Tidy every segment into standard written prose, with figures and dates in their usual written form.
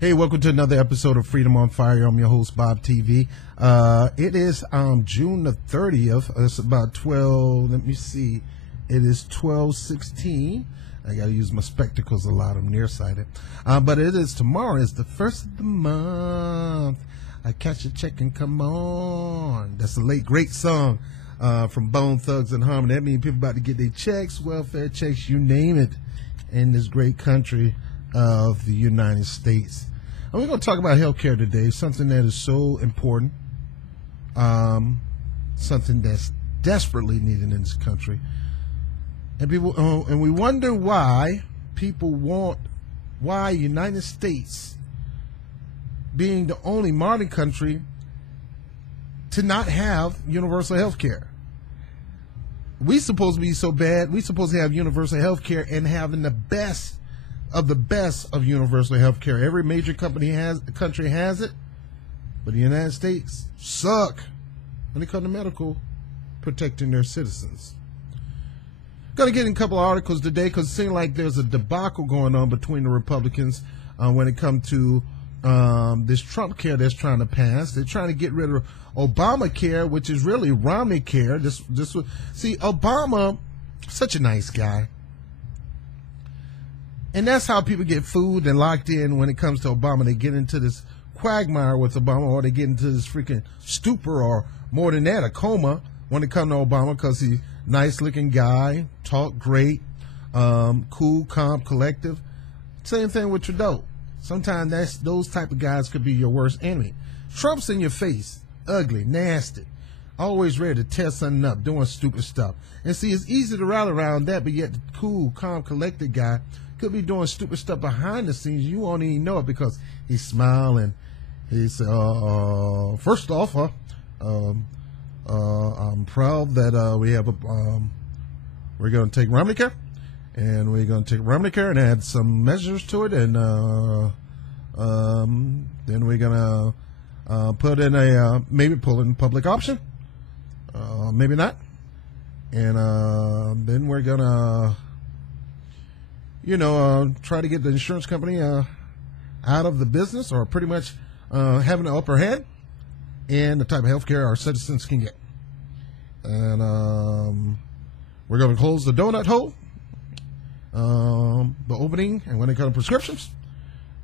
Hey, welcome to another episode of Freedom on Fire. I'm your host, BOBTV. It is June the 30th. It's about 12, let me see. It is 12:16. I got to use my spectacles a lot. I'm nearsighted. But it is tomorrow. It's the first of the month. I catch a check and come on. That's a late, great song from Bone Thugs and Harmony. That means people about to get their checks, welfare checks, you name it, in this great country of the United States. And we're going to talk about healthcare today, something that is so important, something that's desperately needed in this country. And people, and we wonder why United States, being the only modern country to not have universal health care. We supposed to be so bad. We supposed to have universal health care and having the best of universal health care. Every major country has it, but the United States suck when it comes to medical protecting their citizens. Going to get in a couple of articles today because it seems like there's a debacle going on between the Republicans when it comes to this Trumpcare that's trying to pass. They're trying to get rid of Obamacare, which is really Romneycare. See, Obama, such a nice guy. And that's how people get fooled and locked in when it comes to Obama. They get into this quagmire with Obama, or they get into this freaking stupor, or more than that, a coma when it comes to Obama, because he's a nice-looking guy, talk great, cool, calm, collective. Same thing with Trudeau. Sometimes those type of guys could be your worst enemy. Trump's in your face, ugly, nasty, always ready to tear something up, doing stupid stuff. And see, it's easy to rally around that, but yet the cool, calm, collected guy could be doing stupid stuff behind the scenes. You won't even know it because he's smiling. He's first off, I'm proud that we have we're going to take Romneycare, and we're going to take Romneycare and add some measures to it, and then we're going to put in maybe pull in public option, maybe not, and then we're going to try to get the insurance company out of the business, or pretty much having the upper hand in the type of health care our citizens can get. And we're going to close the donut hole, the opening, and when it comes to prescriptions,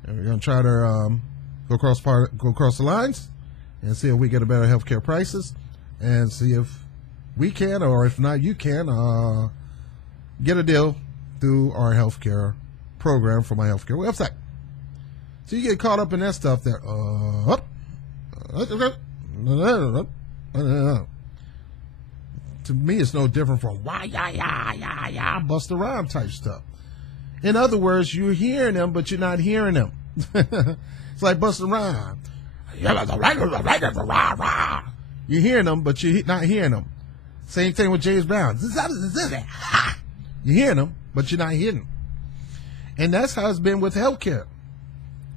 and we're going to try to go across the lines and see if we get a better health care prices, and see if we can, or if not, you can get a deal through our healthcare program from my healthcare website. So you get caught up in that stuff there. To me, it's no different from bust a rhyme type stuff. In other words, you're hearing them, but you're not hearing them. It's like bust a rhyme. You're hearing them, but you're not hearing them. Same thing with James Brown. You're hearing them, but you're not hearing them. And that's how it's been with healthcare.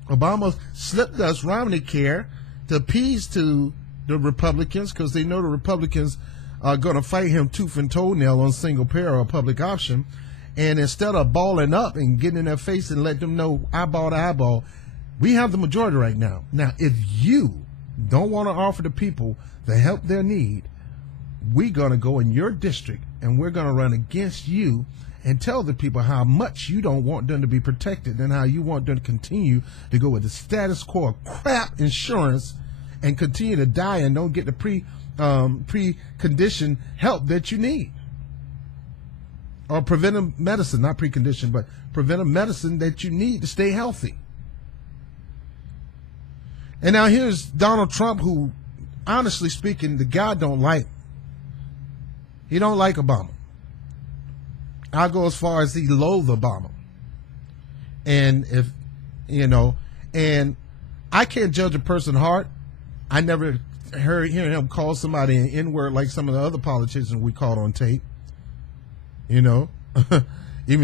Obama slipped us Romneycare to appease to the Republicans, because they know the Republicans are going to fight him tooth and toenail on single payer or public option. And instead of balling up and getting in their face and let them know eyeball to eyeball, we have the majority right now. Now, if you don't want to offer the people the help they need, we're going to go in your district and we're going to run against you and tell the people how much you don't want them to be protected and how you want them to continue to go with the status quo of crap insurance and continue to die and don't get the preconditioned help that you need. Or preventive medicine, not preconditioned, but preventive medicine that you need to stay healthy. And now here's Donald Trump, who, honestly speaking, the guy don't like. He don't like Obama. I'll go as far as he loathes Obama. And and I can't judge a person's heart. I never hear him call somebody an N-word like some of the other politicians we caught on tape. Even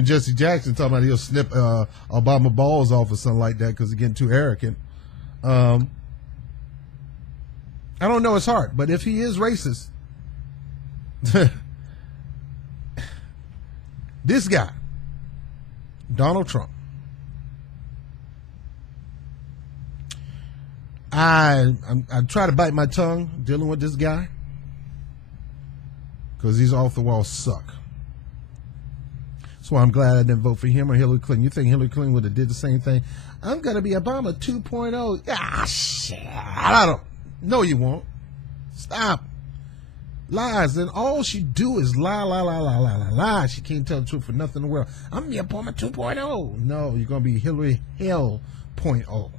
Jesse Jackson talking about he'll snip Obama balls off or something like that because he's getting too arrogant. I don't know his heart, but if he is racist, this guy, Donald Trump, I try to bite my tongue dealing with this guy because these off the wall suck. That's why I'm glad I didn't vote for him or Hillary Clinton. You think Hillary Clinton would have did the same thing? I'm gonna be Obama 2.0. Ah, shit! I don't. No, you won't. Stop. Lies, and all she do is lie. She can't tell the truth for nothing in the world. I'm gonna be Obama 2.0. No, you're gonna be Hillary Hell 0.0.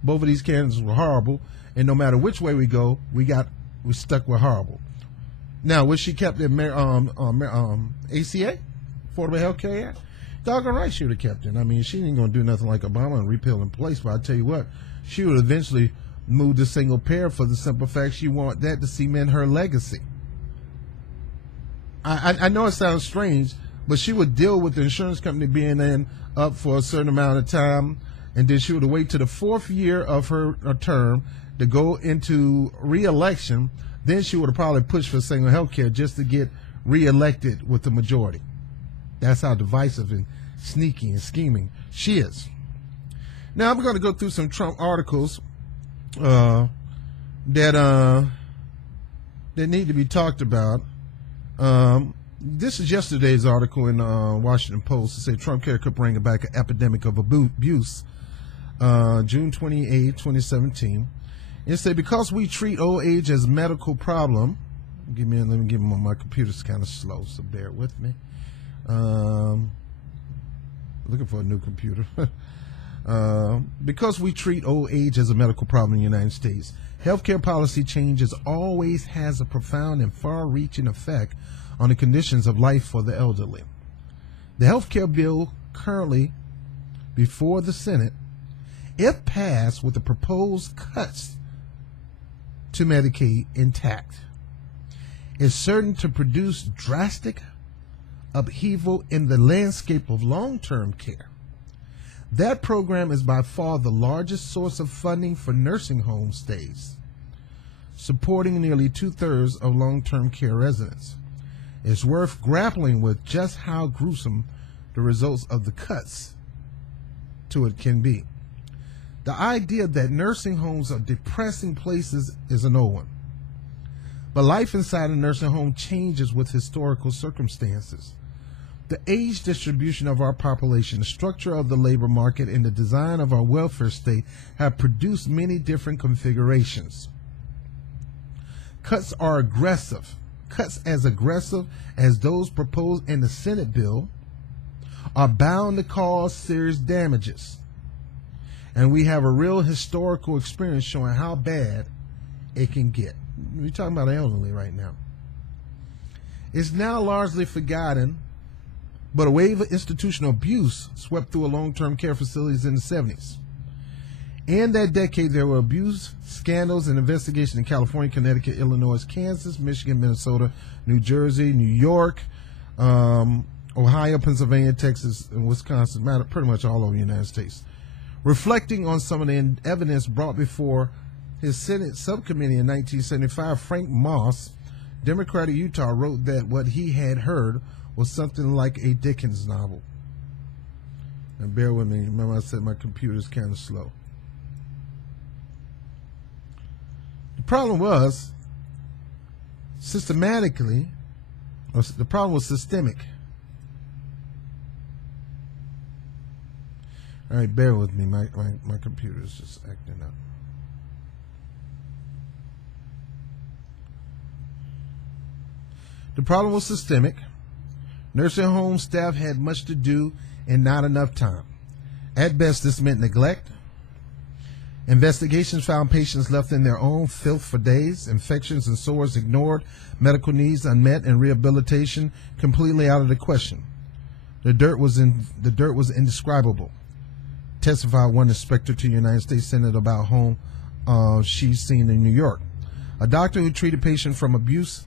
Both of these candidates were horrible, and no matter which way we go, we're stuck with horrible. Now, was she kept in ACA, Affordable Health Care Act? Doggone right, she would have kept it. I mean, she ain't gonna do nothing like Obama and repeal in place. But I tell you what, she would eventually move to single payer for the simple fact she want that to cement her legacy. I know it sounds strange, but she would deal with the insurance company being up for a certain amount of time, and then she would wait to the fourth year of her term to go into re-election. Then she would have probably pushed for single health care just to get re-elected with the majority. That's how divisive and sneaky and scheming she is. Now I'm going to go through some Trump articles that need to be talked about. This is yesterday's article in Washington Post. It said Trumpcare could bring back an epidemic of abuse. June 28, 2017. It said because we treat old age as a medical problem. Let me give me my computer's kind of slow, so bear with me. Looking for a new computer. Because we treat old age as a medical problem in the United States, healthcare policy changes always has a profound and far-reaching effect on the conditions of life for the elderly. The healthcare bill currently before the Senate, if passed with the proposed cuts to Medicaid intact, is certain to produce drastic upheaval in the landscape of long-term care. That program is by far the largest source of funding for nursing home stays, supporting nearly 2/3 of long-term care residents. It's worth grappling with just how gruesome the results of the cuts to it can be. The idea that nursing homes are depressing places is an old one. But life inside a nursing home changes with historical circumstances. The age distribution of our population, the structure of the labor market, and the design of our welfare state have produced many different configurations. Cuts are aggressive. Cuts as aggressive as those proposed in the Senate bill are bound to cause serious damages. And we have a real historical experience showing how bad it can get. We're talking about elderly right now. It's now largely forgotten, but a wave of institutional abuse swept through long-term care facilities in the 70s. In that decade, there were abuse scandals and investigations in California, Connecticut, Illinois, Kansas, Michigan, Minnesota, New Jersey, New York, Ohio, Pennsylvania, Texas, and Wisconsin, pretty much all over the United States. Reflecting on some of the evidence brought before his Senate subcommittee in 1975, Frank Moss, Democrat of Utah, wrote that what he had heard was something like a Dickens novel. And bear with me, remember I said my computer's kind of slow. The problem was systemic. All right, bear with me, my computer's just acting up. The problem was systemic. Nursing home staff had much to do and not enough time. At best, this meant neglect. Investigations found patients left in their own filth for days, infections and sores ignored, medical needs unmet, and rehabilitation completely out of the question. The dirt was indescribable. Testified one inspector to the United States Senate about home she's seen in New York. A doctor who treated patients from abuse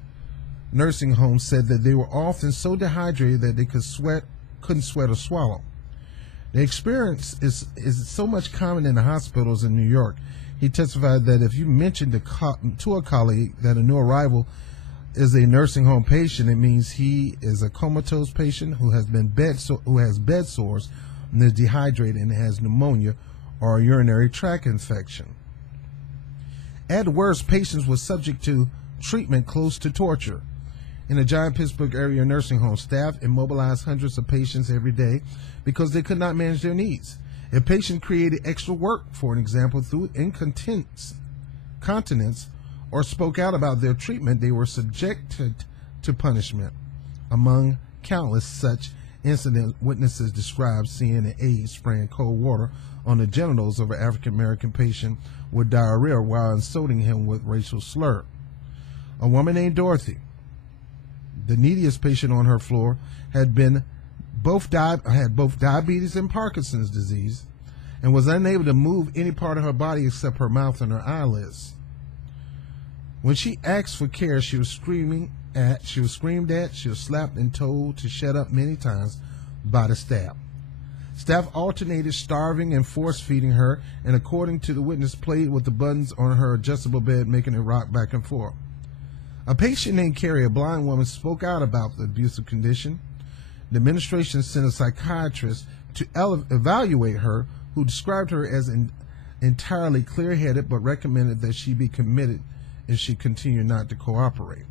nursing homes said that they were often so dehydrated that they couldn't sweat or swallow. The experience is so much common in the hospitals in New York. He testified that if you mentioned to a colleague that a new arrival is a nursing home patient, it means he is a comatose patient who has bed sores and is dehydrated and has pneumonia or a urinary tract infection. At worst, patients were subject to treatment close to torture. In a giant Pittsburgh area nursing home, staff immobilized hundreds of patients every day because they could not manage their needs. If patients created extra work, for an example, through incontinence, or spoke out about their treatment, they were subjected to punishment. Among countless such incidents, witnesses described seeing an aide spraying cold water on the genitals of an African-American patient with diarrhea while insulting him with racial slur. A woman named Dorothy, the neediest patient on her floor, had both diabetes and Parkinson's disease and was unable to move any part of her body except her mouth and her eyelids. When she asked for care, she was screamed at, she was slapped and told to shut up many times by the staff. Staff alternated starving and force-feeding her, and according to the witness, played with the buttons on her adjustable bed, making it rock back and forth. A patient named Carrie, a blind woman, spoke out about the abusive condition. The administration sent a psychiatrist to evaluate her, who described her as entirely clear-headed, but recommended that she be committed if she continued not to cooperate.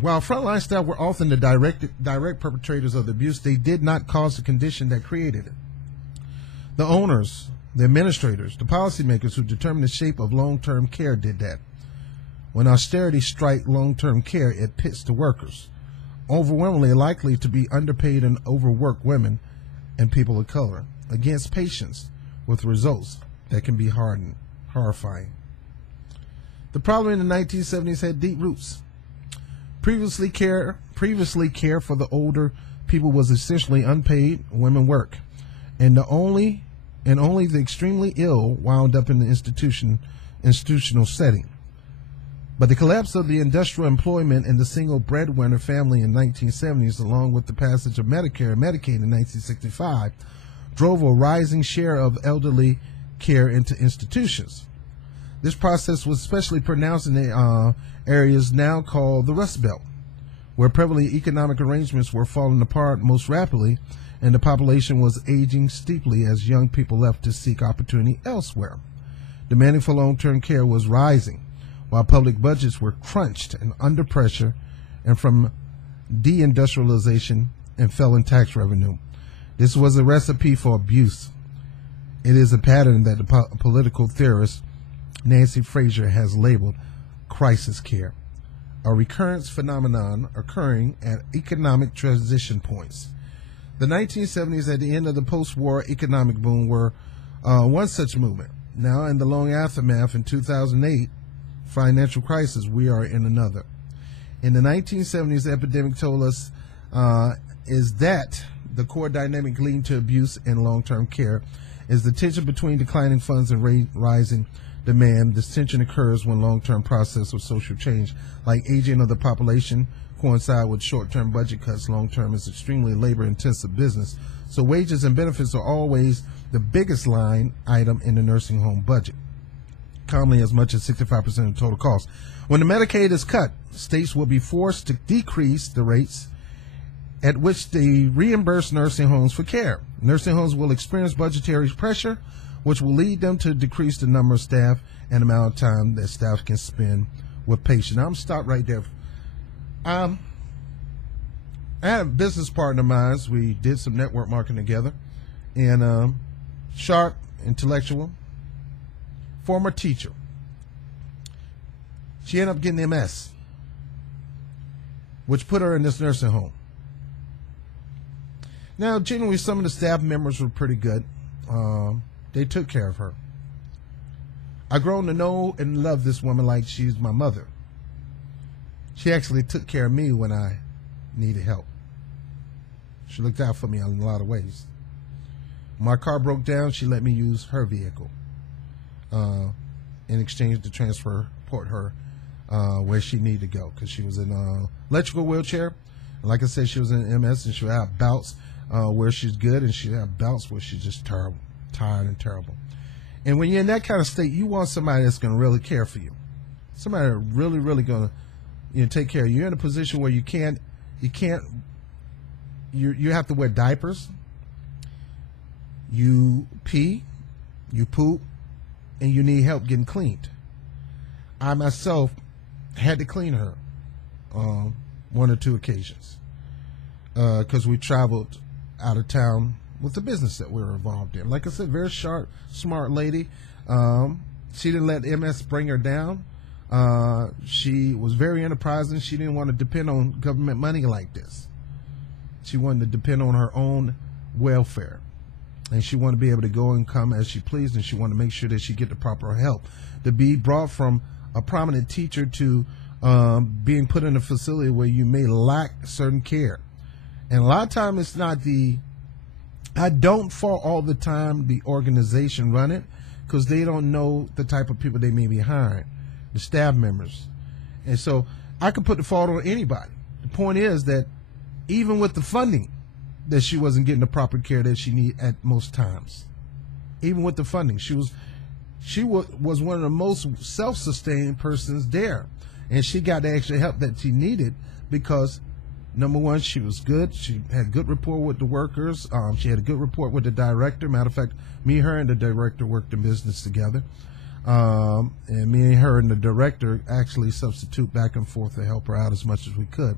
While frontline staff were often the direct perpetrators of the abuse, they did not cause the condition that created it. The owners, the administrators, the policymakers who determined the shape of long-term care did that. When austerity strikes long-term care, it pits the workers, overwhelmingly likely to be underpaid and overworked women and people of color, against patients, with results that can be horrifying. The problem in the 1970s had deep roots. Previously care for the older people was essentially unpaid women work, and only the extremely ill wound up in the institutional setting. But the collapse of the industrial employment and the single breadwinner family in the 1970s, along with the passage of Medicare and Medicaid in 1965, drove a rising share of elderly care into institutions. This process was especially pronounced in the areas now called the Rust Belt, where prevalent economic arrangements were falling apart most rapidly, and the population was aging steeply as young people left to seek opportunity elsewhere. Demanding for long-term care was rising, while public budgets were crunched and under pressure, and from deindustrialization and failing tax revenue. This was a recipe for abuse. It is a pattern that the political theorist Nancy Fraser has labeled crisis care, a recurrence phenomenon occurring at economic transition points. The 1970s, at the end of the post-war economic boom, were one such movement. Now, in the long aftermath in 2008 financial crisis, we are in another. In the 1970s, epidemic told us is that the core dynamic leading to abuse in long-term care is the tension between declining funds and rising demand. This tension occurs when long-term process of social change, like aging of the population, coincide with short-term budget cuts. Long-term is extremely labor-intensive business, so wages and benefits are always the biggest line item in the nursing home budget, commonly as much as 65% of the total cost. When the Medicaid is cut, states will be forced to decrease the rates at which they reimburse nursing homes for care. Nursing homes will experience budgetary pressure, which will lead them to decrease the number of staff and amount of time that staff can spend with patients. Now, I'm going to stop right there. I had a business partner of mine. We did some network marketing together, and sharp, intellectual, former teacher. She ended up getting MS, which put her in this nursing home. Now, generally, some of the staff members were pretty good. They took care of her. I've grown to know and love this woman like she's my mother. She actually took care of me when I needed help. She looked out for me in a lot of ways. When my car broke down, she let me use her vehicle in exchange to transport her where she needed to go, because she was in an electrical wheelchair. And like I said, she was in MS, and she would have bouts where she's good, and she'd have bouts where she's just terrible, tired and terrible. And when you're in that kind of state, you want somebody that's going to really care for you, somebody that's really, really going to take care of you. You're in a position where you have to wear diapers, you pee, you poop, and you need help getting cleaned. I myself had to clean her on 1 or 2 occasions because we traveled out of town with the business that we were involved in. Like I said, very sharp, smart lady. She didn't let MS bring her down. She was very enterprising. She didn't want to depend on government money like this. She wanted to depend on her own welfare. And she wanted to be able to go and come as she pleased, and she wanted to make sure that she get the proper help. To be brought from a prominent teacher to being put in a facility where you may lack certain care. And a lot of times it's not I don't fault all the time the organization run it, because they don't know the type of people they may be hiring, the staff members. And so I could put the fault on anybody. The point is that even with the funding, that she wasn't getting the proper care that she needed at most times. Even with the funding, she was one of the most self-sustained persons there, and she got the extra help that she needed because, number one, she was good. She had good rapport with the workers. She had a good rapport with the director. Matter of fact, me, her, and the director worked in business together, and me and her and the director actually substitute back and forth to help her out as much as we could.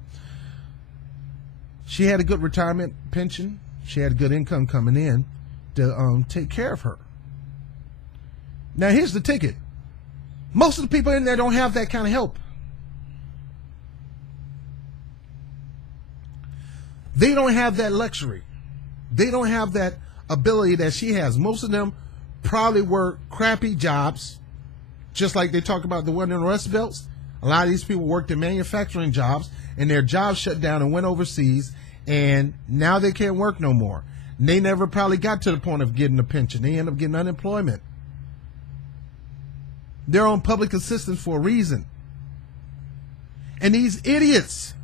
She had a good retirement pension. She had good income coming in to take care of her. Now, here's the ticket. Most of the people in there don't have that kind of help. They don't have that luxury. They don't have that ability that she has. Most of them probably work crappy jobs, just like they talk about the one in the Rust Belts. A lot of these people worked in manufacturing jobs, and their jobs shut down and went overseas, and now they can't work no more. And they never probably got to the point of getting a pension. They end up getting unemployment. They're on public assistance for a reason. And these idiots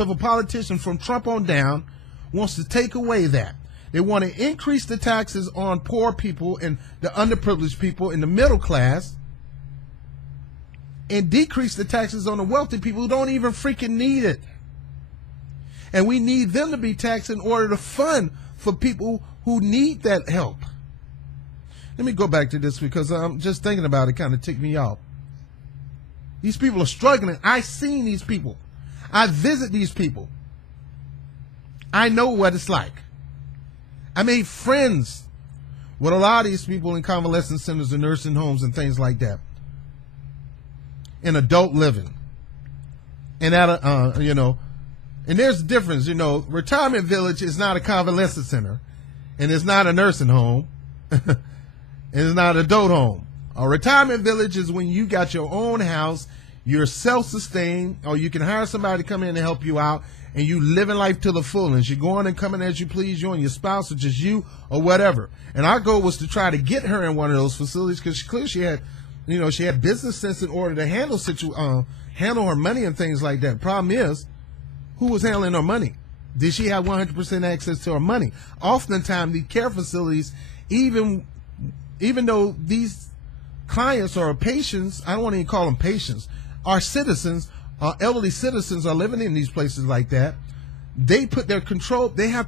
of a politician from Trump on down wants to take away that. They want to increase the taxes on poor people and the underprivileged people in the middle class, and decrease the taxes on the wealthy people who don't even freaking need it. And we need them to be taxed in order to fund for people who need that help. Let me go back to this because I'm just thinking about it, kind of ticked me off. These people are struggling. I've seen these people. I visit these people. I know what it's like. I made friends with a lot of these people in convalescent centers and nursing homes and things like that, in adult living. And that, and there's a difference, retirement village is not a convalescent center, and it's not a nursing home. It's not an adult home. A retirement village is when you got your own house, you're self-sustained, or you can hire somebody to come in and help you out, and you living life to the fullest. You're going and coming as you please, you and your spouse, or just you, or whatever. And our goal was to try to get her in one of those facilities because clearly she had, she had business sense in order to handle her money and things like that. Problem is, who was handling her money? Did she have 100% access to her money? Oftentimes, the care facilities, even though these clients or patients, I don't want to even call them patients, are citizens, elderly citizens are living in these places like that, they have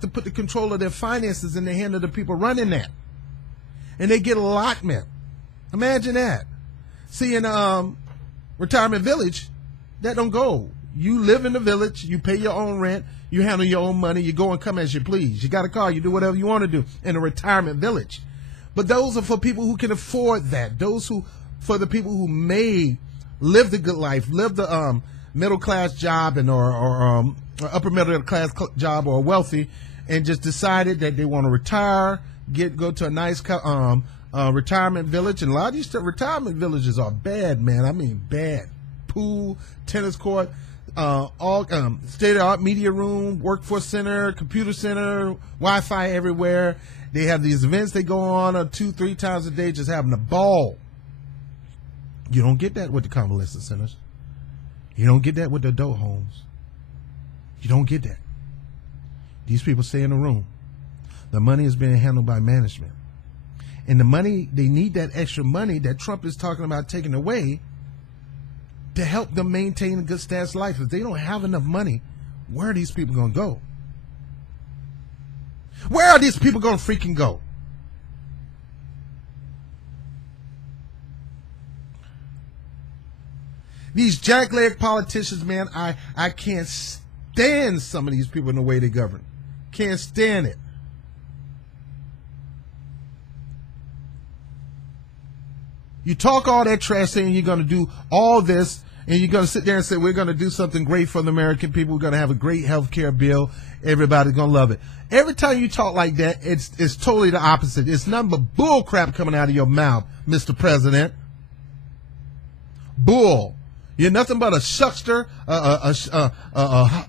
to put the control of their finances in the hand of the people running that. And they get allotment. Imagine that. See, in retirement village, that don't go. You live in the village, you pay your own rent, you handle your own money, you go and come as you please. You got a car, you do whatever you want to do in a retirement village. But those are for people who can afford that. For the people who may live the good life, live the middle class job or upper middle class job, or wealthy, and just decided that they want to retire, go to a nice retirement village. And a lot of these retirement villages are bad, man. I mean bad. Pool, tennis court, all state-of-the-art media room, workforce center, computer center, Wi-Fi everywhere. They have these events they go on 2-3 times a day, just having a ball. You don't get that with the convalescent centers. You don't get that with the adult homes. You don't get that. These people stay in the room. The money is being handled by management. And the money, they need that extra money that Trump is talking about taking away to help them maintain a good status life. If they don't have enough money, where are these people going to go? Where are these people going to freaking go? These jackleg politicians, man, I can't stand some of these people in the way they govern. Can't stand it. You talk all that trash saying you're going to do all this, and you're going to sit there and say, we're going to do something great for the American people. We're going to have a great health care bill. Everybody's going to love it. Every time you talk like that, it's totally the opposite. It's nothing but bull crap coming out of your mouth, Mr. President. Bull. You're nothing but a shuckster, a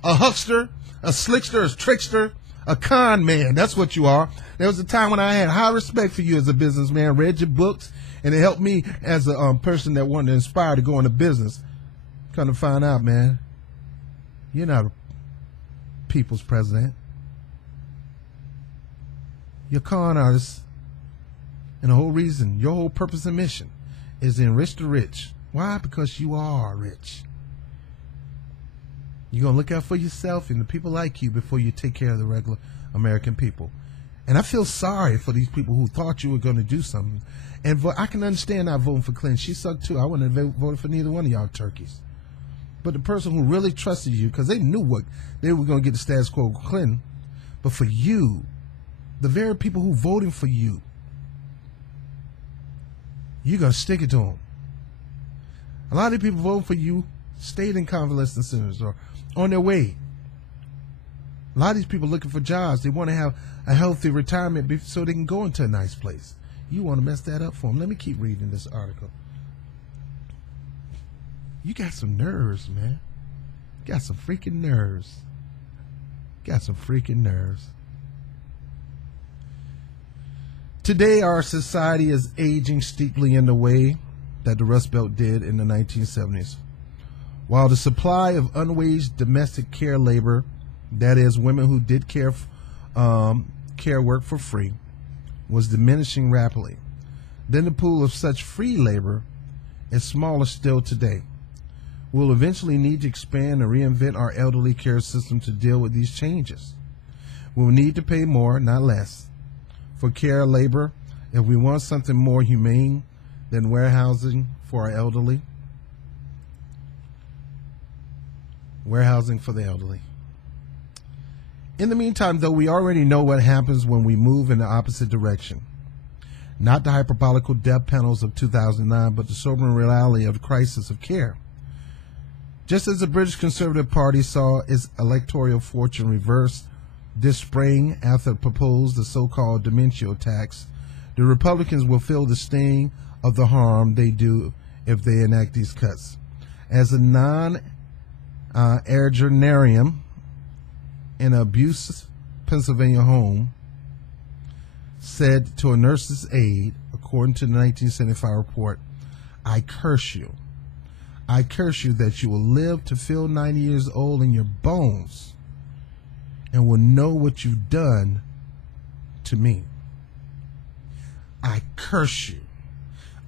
huckster, a slickster, a trickster, a con man. That's what you are. There was a time when I had high respect for you as a businessman, read your books, and it helped me as a person that wanted to inspire to go into business. Come to find out, man, you're not a people's president. You're a con artist. And the whole reason, your whole purpose and mission is to enrich the rich. Why? Because you are rich. You're going to look out for yourself and the people like you before you take care of the regular American people. And I feel sorry for these people who thought you were going to do something. And I can understand not voting for Clinton. She sucked too. I wouldn't have voted for neither one of y'all turkeys. But the person who really trusted you, because they knew what they were going to get the status quo with Clinton. But for you, the very people who voted for you, you're going to stick it to them. A lot of people voting for you stayed in convalescent centers or on their way. A lot of these people looking for jobs. They want to have a healthy retirement so they can go into a nice place. You want to mess that up for them. Let me keep reading this article. You got some nerves, man. Got some freaking nerves. Got some freaking nerves. Today, our society is aging steeply in the way that the Rust Belt did in the 1970s. While the supply of unwaged domestic care labor, that is, women who did care work for free, was diminishing rapidly, then the pool of such free labor is smaller still today. We'll eventually need to expand and reinvent our elderly care system to deal with these changes. We will need to pay more, not less, for care labor if we want something more humane than warehousing for our elderly. Warehousing for the elderly. In the meantime, though, we already know what happens when we move in the opposite direction. Not the hyperbolical death panels of 2009, but the sobering reality of the crisis of care. Just as the British Conservative Party saw its electoral fortune reversed this spring after it proposed the so-called dementia tax, the Republicans will feel the sting of the harm they do if they enact these cuts. As a non-agenarian in an abusive Pennsylvania home said to a nurse's aide, according to the 1975 report, "I curse you. I curse you that you will live to feel 90 years old in your bones and will know what you've done to me. I curse you.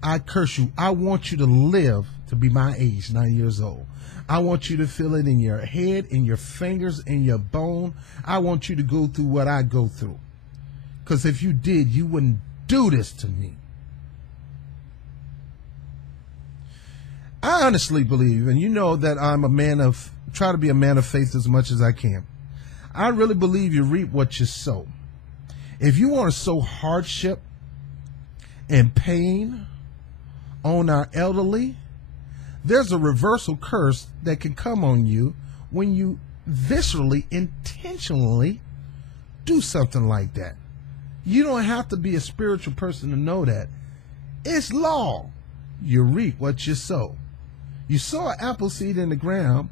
I curse you. I want you to live to be my age, 90 years old. I want you to feel it in your head, in your fingers, in your bone. I want you to go through what I go through. Because if you did, you wouldn't do this to me." I honestly believe, and you know that I'm try to be a man of faith as much as I can. I really believe you reap what you sow. If you want to sow hardship and pain on our elderly, there's a reversal curse that can come on you when you viscerally, intentionally do something like that. You don't have to be a spiritual person to know that. It's law. You reap what you sow. You sow an apple seed in the ground,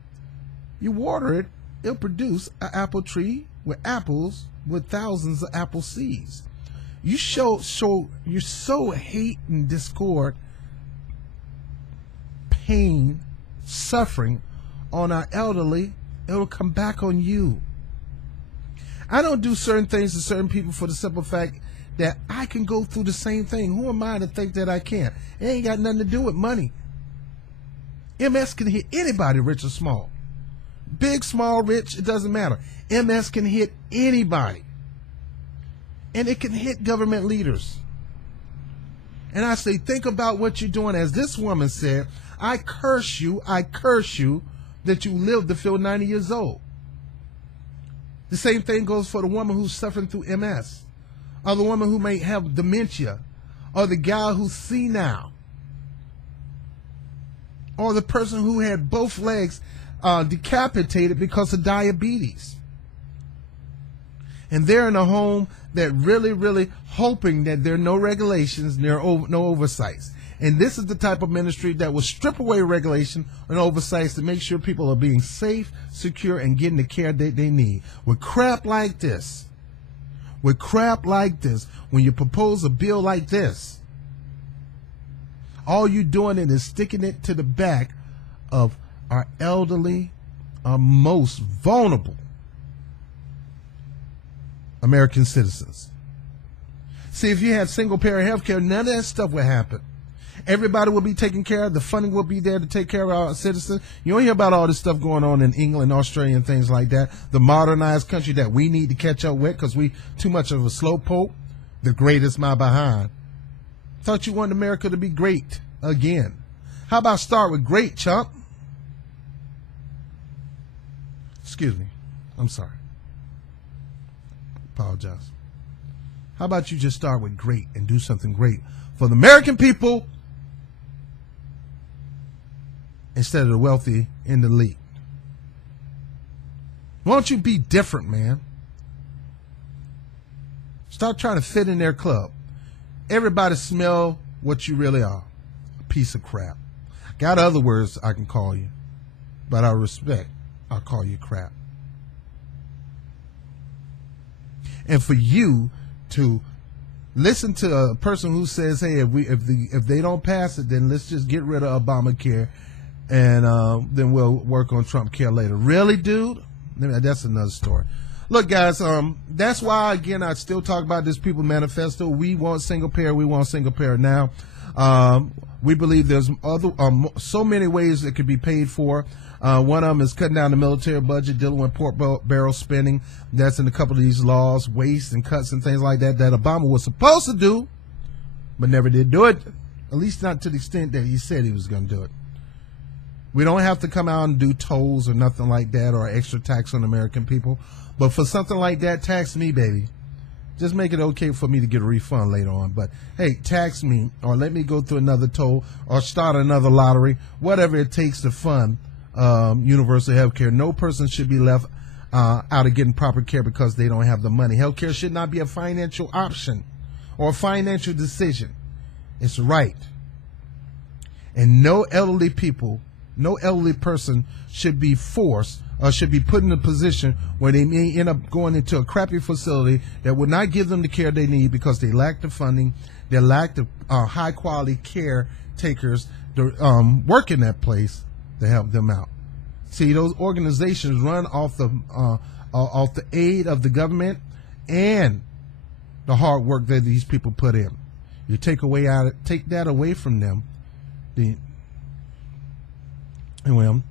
you water it, it'll produce an apple tree with apples with thousands of apple seeds. You sow hate and discord, pain, suffering on our elderly, it'll come back on you. I don't do certain things to certain people for the simple fact that I can go through the same thing. Who am I to think that I can't? It ain't got nothing to do with money. MS can hit anybody, rich or small. Big, small, rich, it doesn't matter. MS can hit anybody. And it can hit government leaders. And I say, think about what you're doing. As this woman said, I curse you that you live to feel 90 years old. The same thing goes for the woman who's suffering through MS, or the woman who may have dementia, or the guy who's senile, or the person who had both legs decapitated because of diabetes. And they're in a home that really hoping that there are no regulations, there are no oversights. And this is the type of ministry that will strip away regulation and oversights to make sure people are being safe, secure, and getting the care that they need. With crap like this, when you propose a bill like this, all you're doing is sticking it to the back of our elderly, our most vulnerable American citizens. See, if you had single-payer health care, none of that stuff would happen. Everybody will be taken care of. The funding will be there to take care of our citizens. You don't hear about all this stuff going on in England, Australia, and things like that. The modernized country that we need to catch up with because we too much of a slowpoke. The greatest my behind. Thought you wanted America to be great again. How about start with great, chump? Excuse me. I'm sorry. Apologize. How about you just start with great and do something great for the American people instead of the wealthy and the elite? Why don't you be different, man? Stop trying to fit in their club. Everybody smell what you really are. A piece of crap. Got other words I can call you, but out of respect, I'll call you crap. And for you to listen to a person who says, "Hey, if they don't pass it, then let's just get rid of Obamacare, and then we'll work on Trumpcare later." Really, dude? That's another story. Look, guys, that's why again I still talk about this People's Manifesto. We want single payer. We want single payer now. We believe there's other so many ways it could be paid for. One of them is cutting down the military budget, dealing with pork barrel spending. That's in a couple of these laws, waste and cuts and things like that Obama was supposed to do, but never did do it, at least not to the extent that he said he was going to do it. We don't have to come out and do tolls or nothing like that or extra tax on American people. But for something like that, tax me, baby. Just make it okay for me to get a refund later on. But, hey, tax me or let me go through another toll or start another lottery, whatever it takes to fund universal health care. No person should be left out of getting proper care because they don't have the money. Health care should not be a financial option or a financial decision. It's right. And no elderly person should be forced or should be put in a position where they may end up going into a crappy facility that would not give them the care they need because they lack the funding, they lack the high quality care takers to work in that place to help them out. See, those organizations run off the aid of the government and the hard work that these people put in. You take that away from them. Anyway,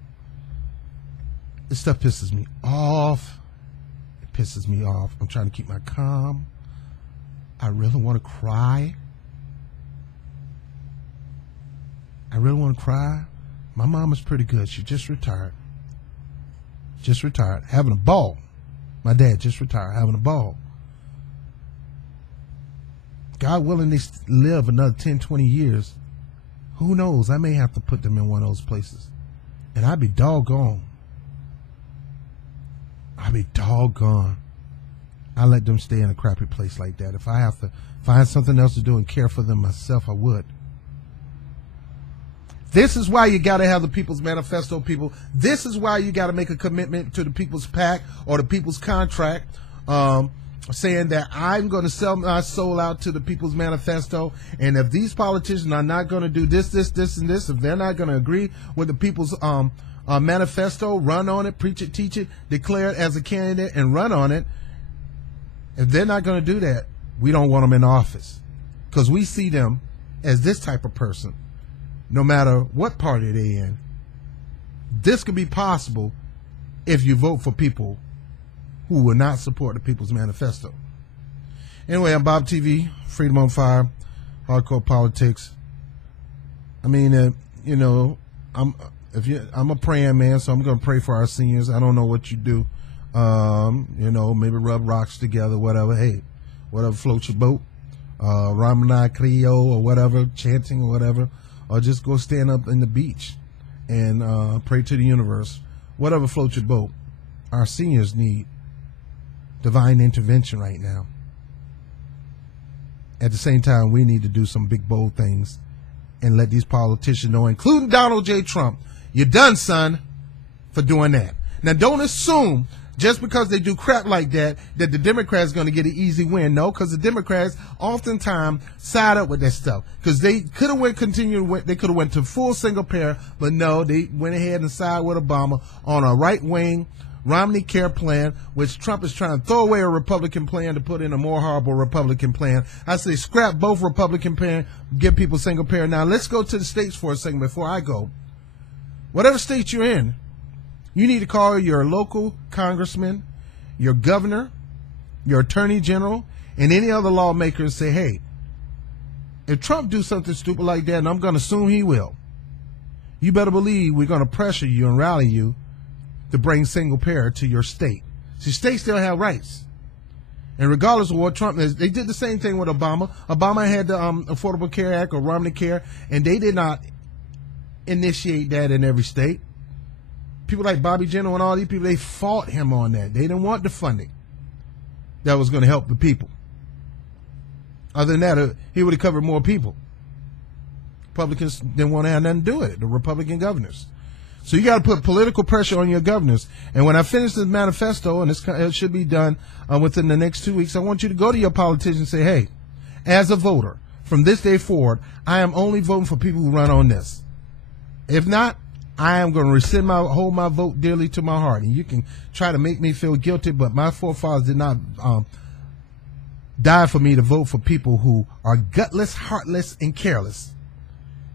this stuff pisses me off. It pisses me off. I'm trying to keep my calm. I really want to cry. My mom is pretty good. She just retired. Having a ball. My dad just retired, having a ball. God willing, they live another 10, 20 years. Who knows? I may have to put them in one of those places. And I'd be doggone. I let them stay in a crappy place like that. If I have to find something else to do and care for them myself, I would. This is why you got to have the People's Manifesto, people. This is why you got to make a commitment to the People's PAC or the People's Contract, saying that I'm going to sell my soul out to the People's Manifesto. And if these politicians are not going to do this, and this, if they're not going to agree with the People's Manifesto, run on it, preach it, teach it, declare it as a candidate, and run on it. If they're not going to do that, we don't want them in office because we see them as this type of person. No matter what party they're in, this could be possible if you vote for people who will not support the People's Manifesto. Anyway, I'm BOBTV, Freedom on Fire, Hardcore Politics. I mean, I'm a praying man, so I'm going to pray for our seniors. I don't know what you do. Maybe rub rocks together, whatever. Hey, whatever floats your boat. Ramana Kriyo or whatever, chanting or whatever, or just go stand up in the beach and pray to the universe. Whatever floats your boat. Our seniors need divine intervention right now. At the same time, we need to do some big, bold things and let these politicians know, including Donald J. Trump, you're done, son, for doing that. Now, don't assume just because they do crap like that the Democrats are going to get an easy win. No, because the Democrats oftentimes side up with that stuff. Because they could have they could have went to full single payer, but no, they went ahead and sided with Obama on a right-wing Romney Care plan, which Trump is trying to throw away a Republican plan to put in a more horrible Republican plan. I say scrap both Republican plan, give people single payer. Now, let's go to the states for a second before I go. Whatever state you're in, you need to call your local congressman, your governor, your attorney general, and any other lawmaker and say, hey, if Trump do something stupid like that, and I'm going to assume he will, you better believe we're going to pressure you and rally you to bring single payer to your state. See, states still have rights. And regardless of what Trump is, they did the same thing with Obama. Obama had the Affordable Care Act or Romney Care, and they did not initiate that in every state. People like Bobby Jindal and all these people, they fought him on that. They didn't want the funding that was going to help the people. Other than that, he would have covered more people. Republicans didn't want to have nothing to do with it, the Republican governors. So you got to put political pressure on your governors. And when I finish this manifesto, and it should be done within the next 2 weeks, I want you to go to your politician and say, hey, as a voter, from this day forward, I am only voting for people who run on this. If not, I am going to hold my vote dearly to my heart. And you can try to make me feel guilty, but my forefathers did not die for me to vote for people who are gutless, heartless, and careless.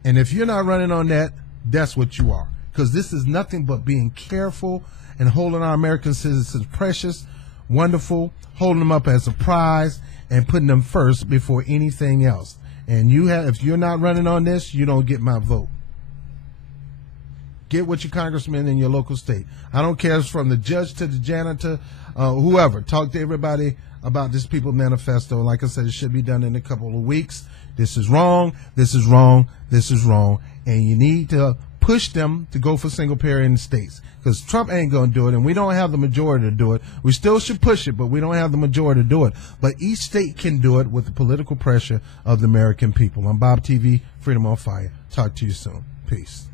And if you're not running on that, that's what you are. Because this is nothing but being careful and holding our American citizens precious, wonderful, holding them up as a prize, and putting them first before anything else. And if you're not running on this, you don't get my vote. Get with your congressman in your local state. I don't care if it's from the judge to the janitor, whoever. Talk to everybody about this People Manifesto. Like I said, it should be done in a couple of weeks. This is wrong. This is wrong. This is wrong. And you need to push them to go for single payer in the states, because Trump ain't going to do it, and we don't have the majority to do it. We still should push it, but we don't have the majority to do it. But each state can do it with the political pressure of the American people. On BOBTV, Freedom on Fire. Talk to you soon. Peace.